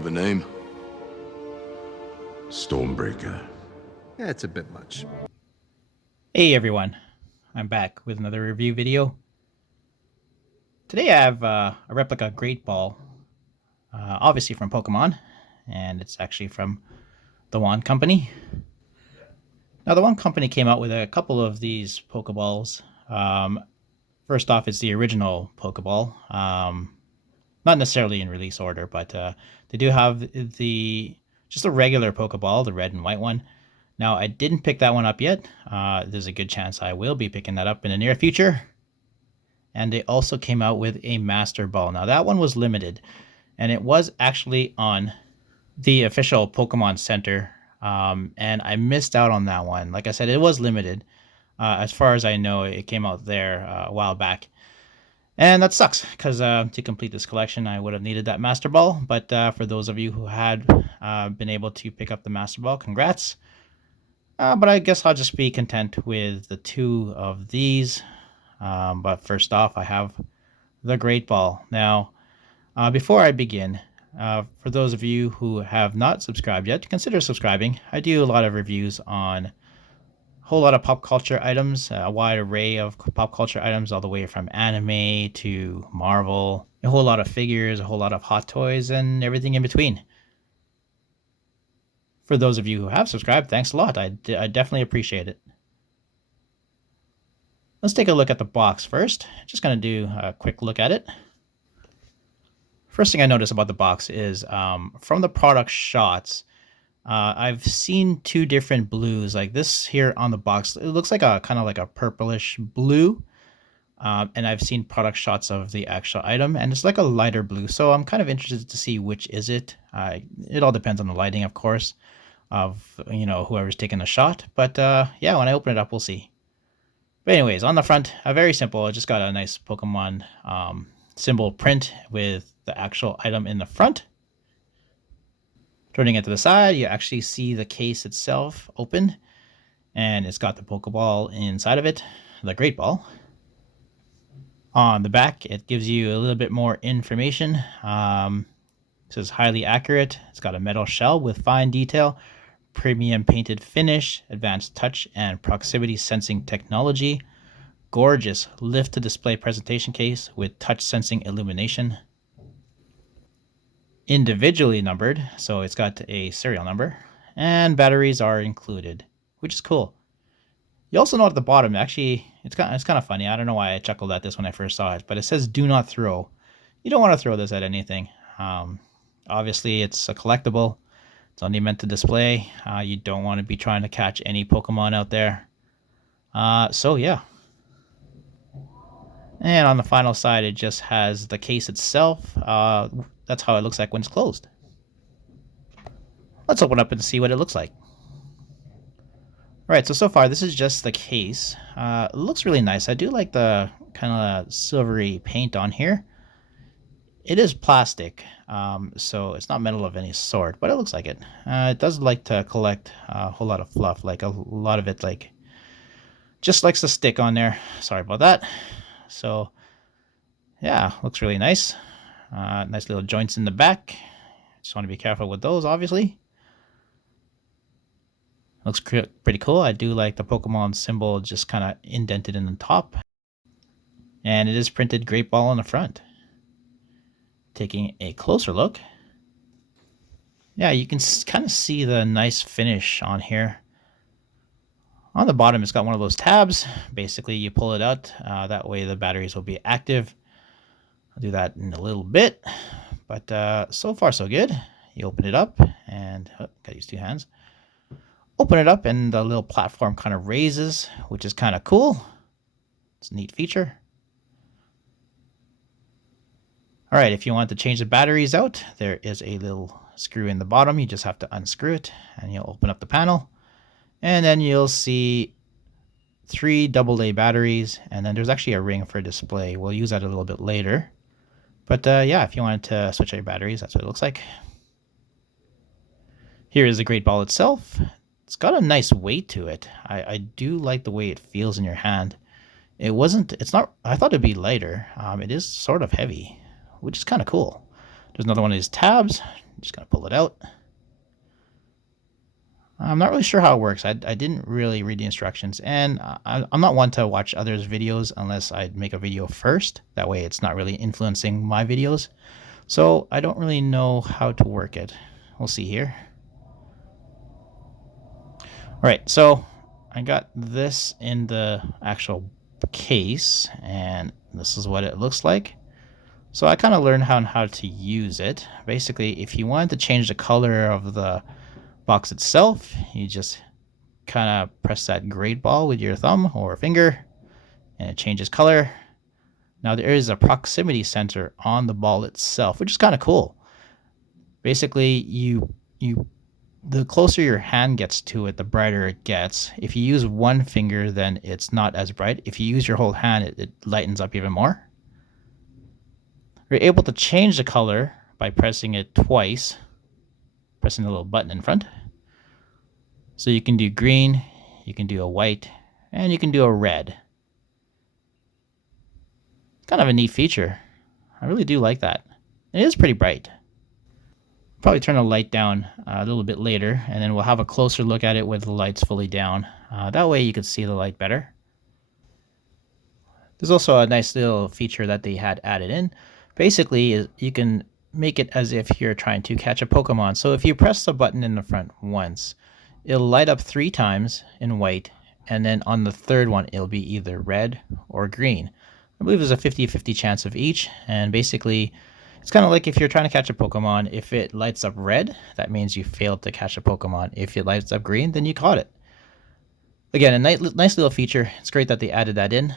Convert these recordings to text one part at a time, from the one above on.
have a name? Stormbreaker. Yeah, it's a bit much. Hey everyone, I'm back with another review video. Today I have a replica Great Ball, obviously from Pokemon, and it's actually from the Wand Company. Now the Wand Company came out with a couple of these Pokeballs. First off, it's the original Pokeball, not necessarily in release order, but they do have just a regular Pokeball, the red and white one. Now, I didn't pick that one up yet. There's a good chance I will be picking that up in the near future. And they also came out with a Master Ball. Now, that one was limited, and it was actually on the official Pokemon Center, and I missed out on that one. Like I said, it was limited. As far as I know, it came out there a while back. And that sucks, because to complete this collection, I would have needed that Master Ball. But for those of you who had been able to pick up the Master Ball, congrats. But I guess I'll just be content with the two of these. But first off, I have the Great Ball. Now, before I begin, for those of you who have not subscribed yet, consider subscribing. I do a lot of reviews on a whole lot of pop culture items, a wide array of pop culture items, all the way from anime to Marvel, a whole lot of figures, a whole lot of hot toys, and everything in between. For those of you who have subscribed, thanks a lot. I definitely appreciate it. Let's take a look at the box first. Just going to do a quick look at it. First thing I notice about the box is from the product shots, I've seen two different blues. Like this here on the box, it looks like a kind of like a purplish blue. And I've seen product shots of the actual item, and it's like a lighter blue. So I'm kind of interested to see which is it. It all depends on the lighting, of course, of whoever's taking the shot. But yeah, when I open it up, we'll see. But anyways, on the front, very simple. I just got a nice Pokemon symbol print with the actual item in the front. Turning it to the side, you actually see the case itself open, and it's got the Pokeball inside of it, the Great Ball. On the back, it gives you a little bit more information. It says highly accurate. It's got a metal shell with fine detail, premium painted finish, advanced touch and proximity sensing technology, gorgeous lift to display presentation case with touch sensing illumination. Individually numbered, so it's got a serial number, and batteries are included, which is cool. You also know at the bottom, actually, it's kind of funny. I don't know why I chuckled at this when I first saw it, but it says "Do not throw." You don't want to throw this at anything. Obviously, it's a collectible. It's only meant to display. You don't want to be trying to catch any Pokemon out there. So yeah. And on the final side, it just has the case itself. That's how it looks like when it's closed. Let's open up and see what it looks like. Alright, so far this is just the case. It looks really nice. I do like the kind of silvery paint on here. It is plastic, so it's not metal of any sort, but it looks like it. It does like to collect a whole lot of fluff, like a lot of it just likes to stick on there. Sorry about that. So yeah, looks really nice. Nice little joints in the back. Just want to be careful with those, obviously. Looks pretty cool. I do like the Pokemon symbol just kind of indented in the top. And it is printed Great Ball on the front. Taking a closer look. Yeah, you can kind of see the nice finish on here. On the bottom, it's got one of those tabs. Basically, you pull it out. That way the batteries will be active. I'll do that in a little bit. But so far, so good. You open it up and... Oh, gotta use two hands. Open it up and the little platform kind of raises, which is kind of cool. It's a neat feature. All right, if you want to change the batteries out, there is a little screw in the bottom. You just have to unscrew it and you'll open up the panel. And then you'll see 3 AA batteries, and then there's actually a ring for display. We'll use that a little bit later. But yeah, if you wanted to switch out your batteries, that's what it looks like. Here is the Great Ball itself. It's got a nice weight to it. I do like the way it feels in your hand. It's not, I thought it'd be lighter. It is sort of heavy, which is kind of cool. There's another one of these tabs. I'm just going to pull it out. I'm not really sure how it works. I didn't really read the instructions, and I'm not one to watch others' videos unless I make a video first. That way it's not really influencing my videos. So I don't really know how to work it. We'll see here. All right, so I got this in the actual case, and this is what it looks like. So I kind of learned how to use it. Basically, if you wanted to change the color of the box itself, you just kind of press that great ball with your thumb or finger, and it changes color. Now there is a proximity sensor on the ball itself, which is kind of cool. Basically, the closer your hand gets to it, the brighter it gets. If you use one finger, then it's not as bright. If you use your whole hand, it lightens up even more. You're able to change the color by pressing it twice, pressing the little button in front. So you can do green, you can do a white, and you can do a red. Kind of a neat feature. I really do like that. It is pretty bright. Probably turn the light down a little bit later, and then we'll have a closer look at it with the lights fully down. That way you can see the light better. There's also a nice little feature that they had added in. Basically, you can make it as if you're trying to catch a Pokemon. So if you press the button in the front once, it'll light up 3 times in white, and then on the third one, it'll be either red or green. I believe there's a 50-50 chance of each, and basically, it's kind of like if you're trying to catch a Pokemon. If it lights up red, that means you failed to catch a Pokemon. If it lights up green, then you caught it. Again, a nice little feature. It's great that they added that in.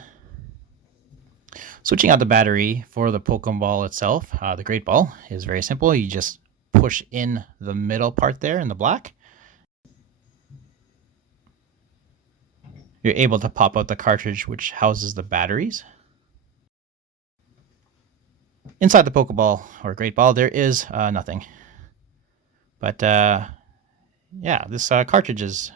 Switching out the battery for the Pokeball itself, the Great Ball, is very simple. You just push in the middle part there in the black. You're able to pop out the cartridge which houses the batteries. Inside the Pokeball or Great Ball, there is nothing. But yeah, this cartridge is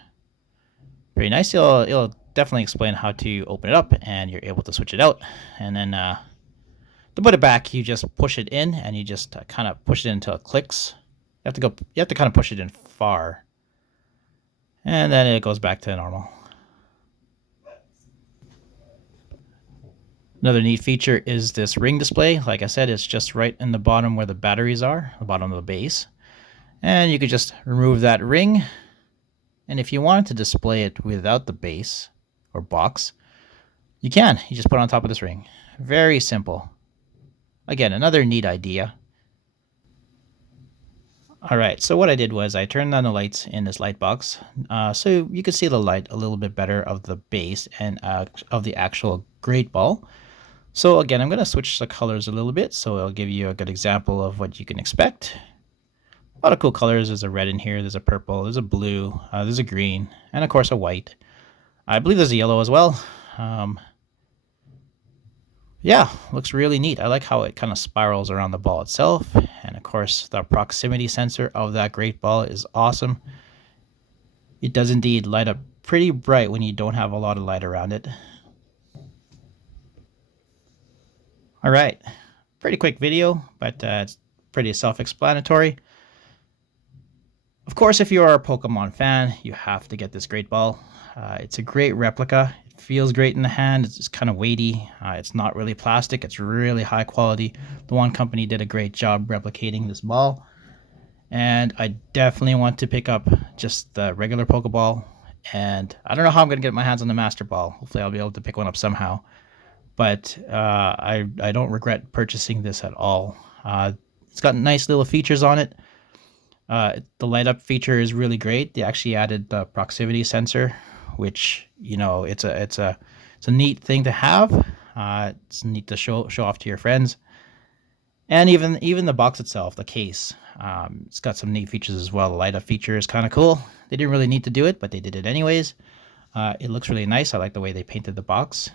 pretty nice. It'll definitely explain how to open it up, and you're able to switch it out. And then to put it back, you just push it in, and you just kind of push it until it clicks. You have to kind of push it in far, and then it goes back to normal. Another neat feature is this ring display. Like I said, it's just right in the bottom where the batteries are, the bottom of the base. And you could just remove that ring. And if you wanted to display it without the base or box, you can. You just put it on top of this ring. Very simple. Again, another neat idea. Alright, so what I did was I turned on the lights in this light box so you could see the light a little bit better of the base and of the actual Great Ball. So again, I'm going to switch the colors a little bit so I'll give you a good example of what you can expect. A lot of cool colors. There's a red in here, there's a purple, there's a blue, there's a green, and of course a white. I believe there's a yellow as well. Yeah, looks really neat. I like how it kind of spirals around the ball itself. And of course, the proximity sensor of that Great Ball is awesome. It does indeed light up pretty bright when you don't have a lot of light around it. All right, pretty quick video, but it's pretty self-explanatory. Of course, if you are a Pokemon fan, you have to get this Great Ball. It's a great replica. It feels great in the hand. It's just kind of weighty. It's not really plastic. It's really high quality. The One Company did a great job replicating this ball. And I definitely want to pick up just the regular Pokeball. And I don't know how I'm going to get my hands on the Master Ball. Hopefully I'll be able to pick one up somehow. But I don't regret purchasing this at all. It's got nice little features on it. The light up feature is really great. They actually added the proximity sensor, which, you know, it's a neat thing to have. It's neat to show off to your friends. And even the box itself, the case, it's got some neat features as well. The light up feature is kind of cool. They didn't really need to do it, but they did it anyways. It looks really nice. I like the way they painted the box.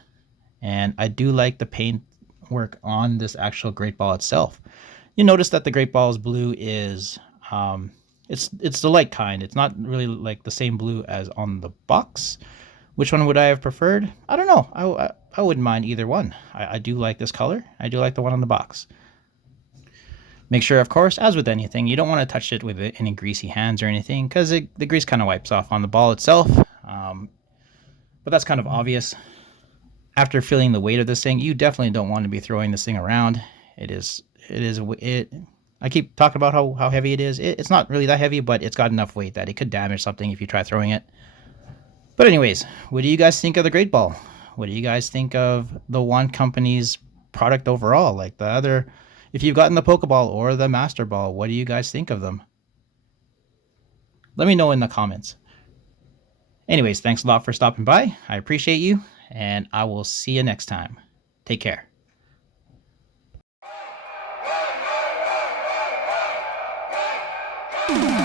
And I do like the paint work on this actual Great Ball itself. You notice that the Great Ball's blue is, it's the light kind. It's not really like the same blue as on the box. Which one would I have preferred? I don't know. I wouldn't mind either one. I do like this color. I do like the one on the box. Make sure, of course, as with anything, you don't want to touch it with any greasy hands or anything, because the grease kind of wipes off on the ball itself. But that's kind of obvious. After feeling the weight of this thing, you definitely don't want to be throwing this thing around. I keep talking about how heavy it is. It's not really that heavy, but it's got enough weight that it could damage something if you try throwing it. But anyways, what do you guys think of the Great Ball? What do you guys think of the one company's product overall? Like the other, if you've gotten the Pokeball or the Master Ball, what do you guys think of them? Let me know in the comments. Anyways, thanks a lot for stopping by. I appreciate you, and I will see you next time. Take care. You